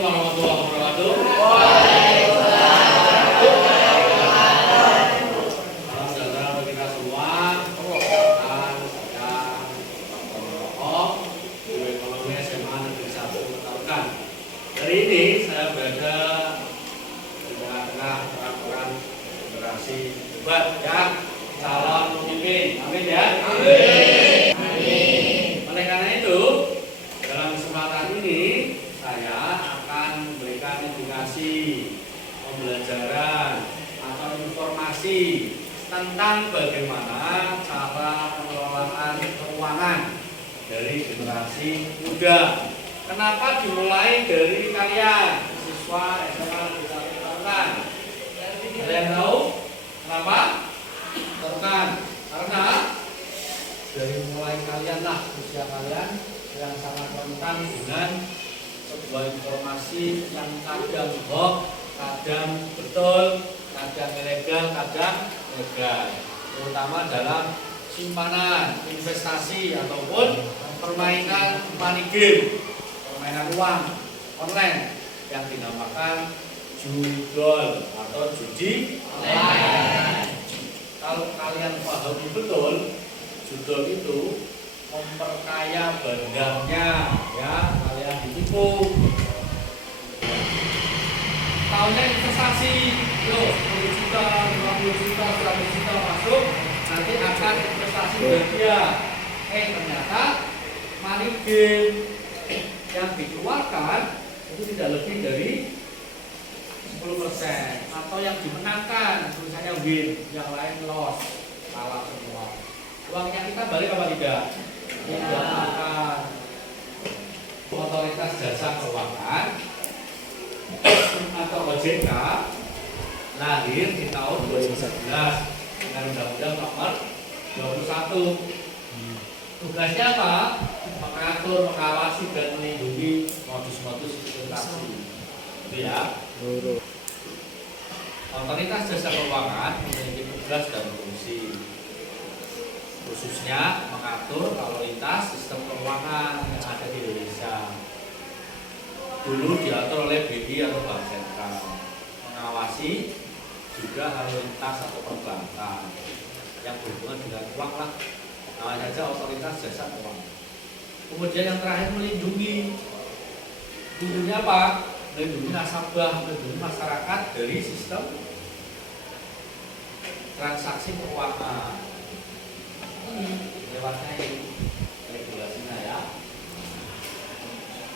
warahmatullahi wabarakatuh. Salam sejahtera bagi kita semua. Dan saya Dr. Guru Ekonomi SMA Negeri 1 Petarungan. Hari ini saya berada di tengah-tengah orang-orang generasi hebat ya, calon pemimpin. Amin ya. Amin. Oleh karena itu, dalam kesempatan ini saya akan memberikan edukasi, pembelajaran atau informasi tentang bagaimana cara pengelolaan keuangan dari generasi muda. Kenapa dimulai dari kalian, siswa SMA Negeri 1 Petarungan? Kalian tahu kenapa? Karena dari mulai kalian lah, usia kalian yang sangat rentan dengan sebuah informasi yang kadang hoax, kadang betul, kadang ilegal, kadang legal, terutama dalam simpanan, investasi ataupun permainan money game, permainan uang online yang dinamakan judol atau judi online. Kalau kalian pahami betul, judol itu memperkaya bandangnya ya, kalian ditipu. Tahunnya investasi, loh 10 juta, 50 juta, 100 juta masuk, nanti akan investasi bahagia. Ternyata money game yang dikeluarkan itu tidak lebih dari 10%, atau yang dimenangkan tulisannya win, yang lain loss, kalah semua. Uangnya kita balik apa tidak? Tidak akan. Otoritas Jasa Keuangan atau OJK lahir di tahun 2011 dengan Undang-Undang Nomor 21. Tugasnya apa? Mengatur, mengawasi dan melindungi modus-modus investasi. Itu ya. Otoritas Jasa Keuangan memiliki tugas dan fungsi, khususnya mengatur lalu lintas sistem keuangan yang ada di Indonesia. Dulu diatur oleh BI atau Bank Sentral, mengawasi juga lalu lintas atau perbankan yang berhubungan dengan uang lah, namanya saja Otoritas Jasa Keuangan. Kemudian yang terakhir melindungi. Melindungi apa? Melindungi nasabah, melindungi masyarakat dari sistem transaksi keuangan. Ini lewatnya ini regulasinya ya.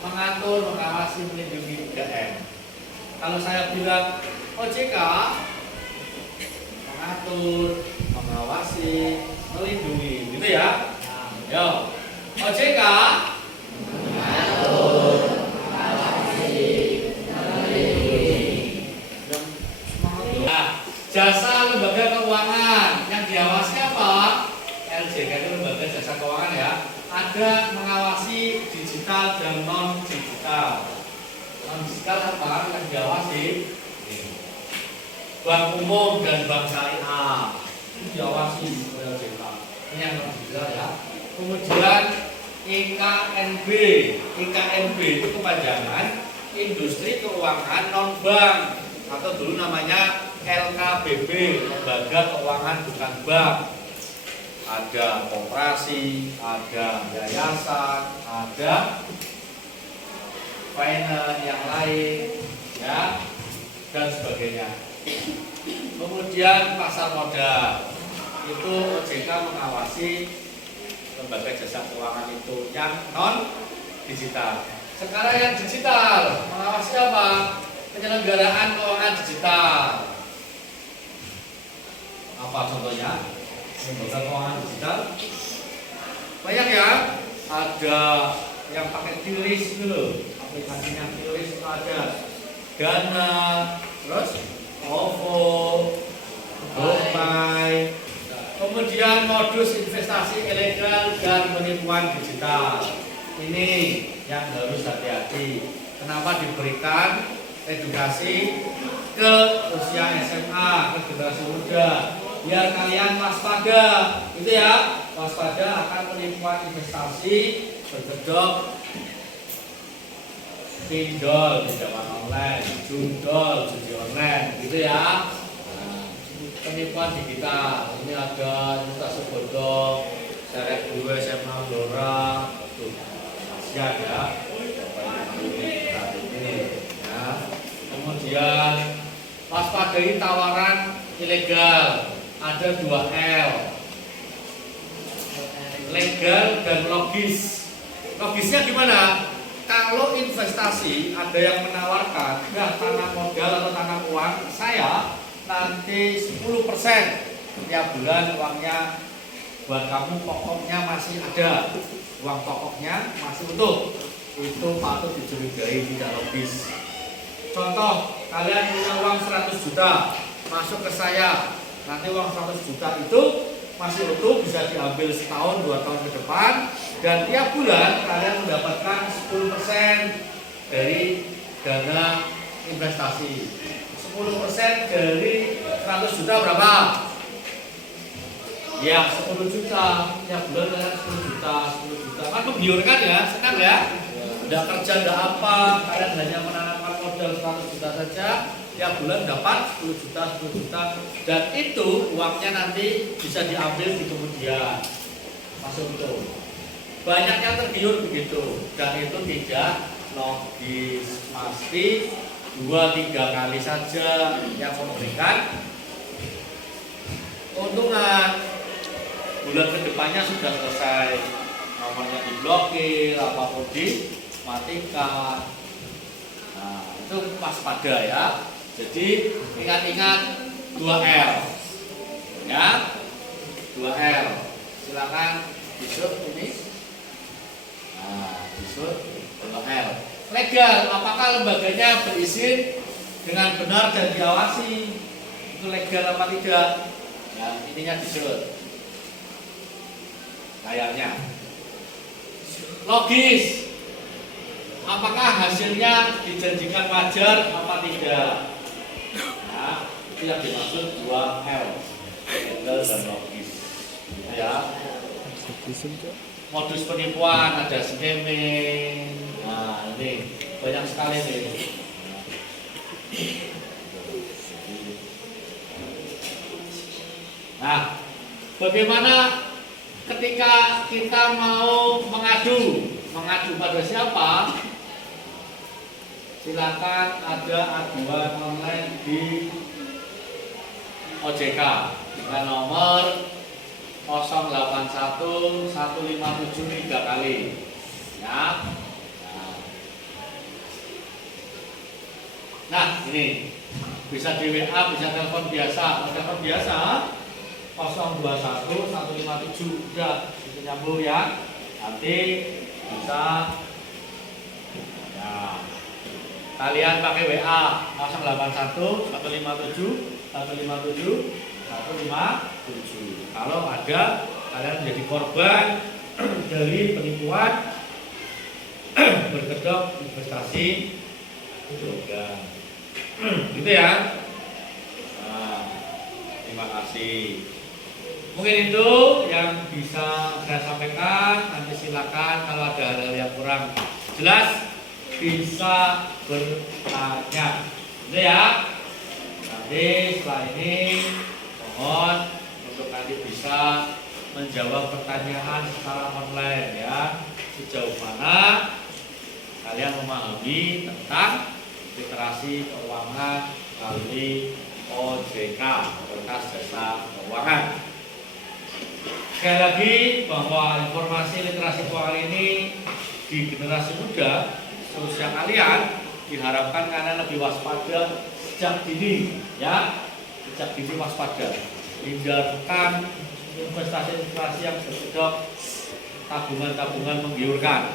Mengatur, mengawasi, melindungi 3M. Kalau saya bilang OJK mengatur, mengawasi, melindungi, gitu ya. Yo, OJK mengatur, jasa lembaga keuangan yang diawasi apa? LJK itu lembaga jasa keuangan ya. Ada mengawasi digital dan non digital. Non digital apa? Yang diawasi bank umum dan bank syariah itu diawasi oleh LJK. Ini yang non digital ya. Kemudian IKNB. IKNB itu kepanjangan Industri Keuangan Non Bank, atau dulu namanya LKBB, Lembaga Keuangan Bukan Bank. Ada koperasi, ada yayasan, ada finance yang lain, ya, dan sebagainya. Kemudian pasar modal, itu OJK mengawasi lembaga jasa keuangan itu yang non digital. Sekarang yang digital, mengawasi apa? Penyelenggaraan keuangan digital. Apa contohnya? Lembaga keuangan digital banyak ya. Ada yang pakai QRIS dulu, aplikasinya QRIS ada, Dana, terus OVO, GoPay. Kemudian modus investasi ilegal dan penipuan digital. Ini yang harus hati-hati. Kenapa diberikan edukasi ke usia SMA, ke generasi muda, biar kalian waspada, gitu ya, waspada akan penipuan investasi, berkedok pinjol pinjaman online, judol judi online, gitu ya. Nah, penipuan digital ini ada investasi bodong, seret gue SMA Blora, tuh kasihan ya. Ya. Kemudian waspadai tawaran ilegal, ada 2L, legal dan logis. Logisnya gimana? Kalau investasi ada yang menawarkan, nah tanam modal atau tanam uang, saya nanti 10% tiap bulan uangnya buat kamu, pokoknya masih ada, uang pokoknya masih utuh. Itu patut dicurigai, tidak logis. Contoh, kalian punya uang 100 juta masuk ke saya, nanti uang 100 juta itu masih utuh, bisa diambil setahun 2 tahun ke depan, dan tiap bulan kalian mendapatkan 10% dari dana investasi. 10% dari 100 juta berapa? Ya 10 juta, tiap bulan kalian 10 juta, 10 juta. Kan menggiurkan ya, senang ya. Tidak kerja, tidak apa, kalian hanya menanamkan modal 100 juta saja, tiap bulan dapat 10 juta, 10 juta, dan itu uangnya nanti bisa diambil di kemudian. Masuk itu. Banyak yang tergiur begitu, dan itu tidak logis. Pasti 2-3 kali saja yang memberikan keuntungan. Bulan kedepannya sudah selesai, nomornya diblokir, apapun dimatikan. Nah, itu waspada ya. Jadi ingat-ingat 2L ya, 2L. Silakan disut ini. Nah, disut 2L. Legal, apakah lembaganya berizin dengan benar dan diawasi? Itu legal apa tidak? Ya, intinya disut. Kayaknya logis, apakah hasilnya dijanjikan wajar apa tidak? Nah, itu yang dimaksud 2L, legal dan logis, gitu ya. Modus penipuan ada skimming, nah ini banyak sekali nih. Nah, bagaimana ketika kita mau mengadu pada siapa? Silakan ada aduan online di OJK dengan nomor 081 157 3 kali ya. Nah ini bisa di WA, bisa telepon biasa. Telepon biasa 021 157 udah itu nyambung ya. Nanti bisa ya, kalian pakai WA 081 157 157 157. Kalau ada kalian menjadi korban dari penipuan berkedok investasi juga, gitu ya. Nah, terima kasih. Mungkin itu yang bisa saya sampaikan. Nanti silakan kalau ada hal-hal yang kurang jelas bisa bertanya, gitu ya. Nanti setelah ini mohon untuk nanti bisa menjawab pertanyaan secara online ya. Sejauh mana kalian memahami tentang literasi keuangan melalui OJK, Otoritas Jasa Keuangan. Sekali lagi bahwa informasi literasi keuangan ini di generasi muda seusia kalian diharapkan kalian lebih waspada sejak dini ya. Sejak dini waspada, hindarkan investasi-investasi yang berkedok tabungan-tabungan menggiurkan,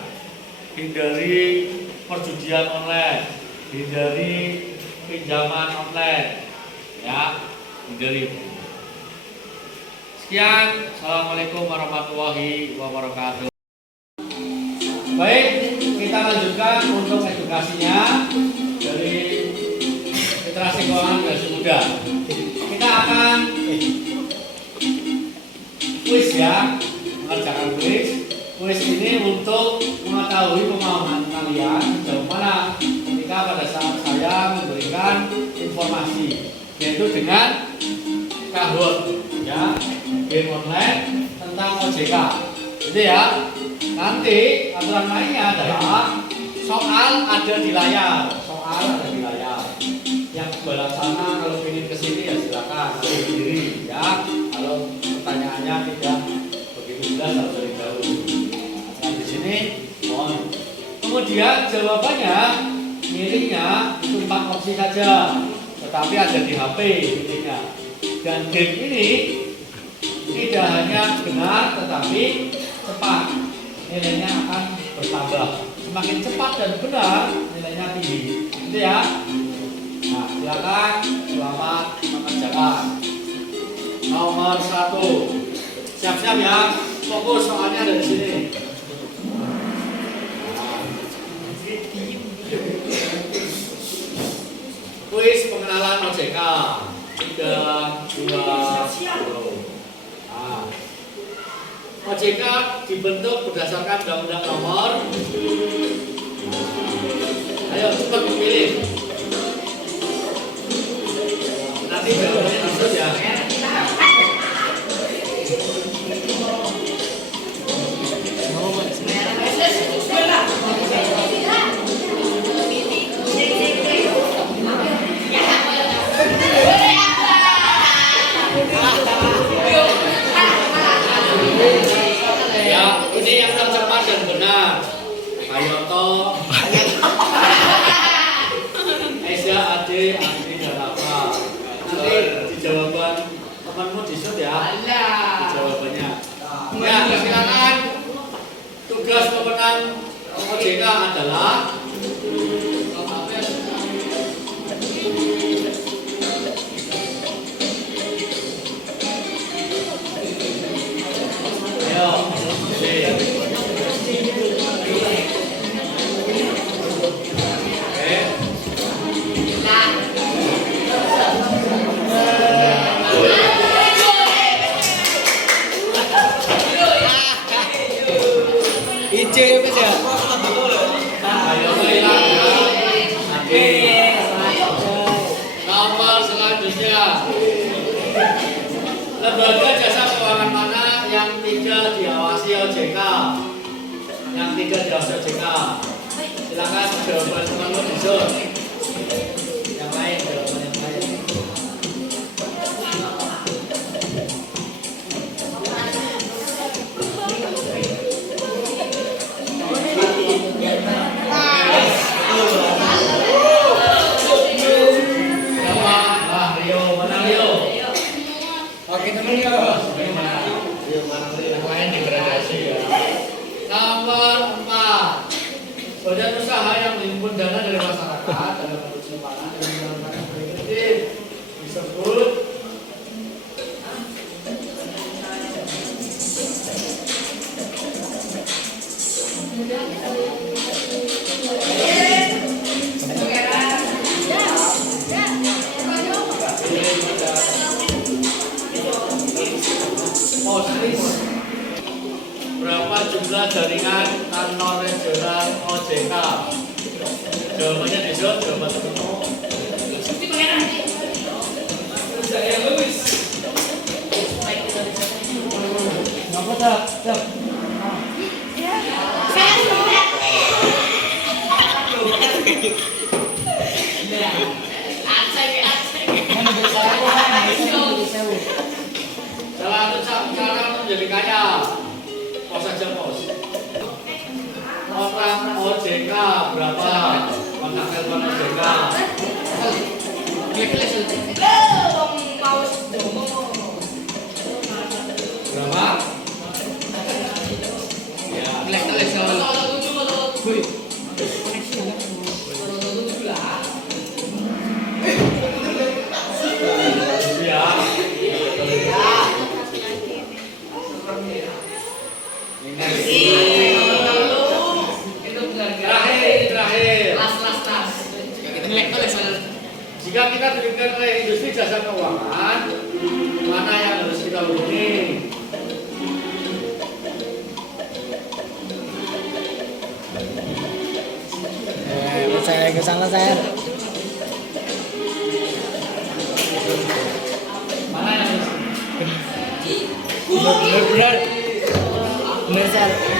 hindari perjudian online, hindari pinjaman online ya, hindari. Sekian, assalamualaikum warahmatullahi wabarakatuh. Baik, kita lanjutkan untuk edukasinya dari literasi keuangan generasi muda. Kita akan kuis ya, mengerjakan kuis. Kuis ini untuk mengetahui pemahaman kalian sejauh mana yaitu dengan Kahoot, ya, game online tentang OJK. Gitu ya. Nanti aturan mainnya adalah soal ada di layar, Yang sebelah sana kalau ingin ke sini ya silakan berdiri, ya. Kalau pertanyaannya tidak begitu jelas harus dari jauh. Nah, di sini mohon. Kemudian jawabannya milihnya itu 4 opsi saja, tetapi ada di HP intinya. Dan game ini tidak hanya benar tetapi cepat, nilainya akan bertambah. Semakin cepat dan benar nilainya tinggi, gitu ya. Nah, silakan, selamat mengerjakan. Nomor 1, siap-siap ya, fokus soalnya ada di sini. Kuis pengenalan OJK. 3, 2, 1. Nah, OJK dibentuk berdasarkan Undang-Undang Nomor. Ayo cepat pilih. Nanti jawabannya disebut ya. Ya, ini yang tercepat dan benar. Hayoto, Eza, Ade, Andri, dan Rafa. Nanti di jawaban temanmu disut ya. Di jawabannya. Ya, silakan. Tugas pemenang OJK adalah nomor selanjutnya, lembaga jasa keuangan mana yang tidak diawasi OJK? Yang tidak diawasi OJK. Silakan jawaban teman-teman disur. Yang lain jawaban yang lain. Nomor 4, badan usaha yang menghimpun dana dari masyarakat dalam bentuk simpanan dan menggunakan kredit disebut POSRIS. Berapa jumlah jaringan kantor regional OJK? Jawabannya disebut jawaban tertentu. Ngapa dah? Salah satu cara untuk menjadi kaya, pos saja pos. Orang OJK berapa? Kontak telepon OJK. Berapa? Ya. Terakhir. Jika kita diberikan oleh industri jasa keuangan, mana yang harus kita hubungi? Saya ke sana saya. benar benar benar Sar.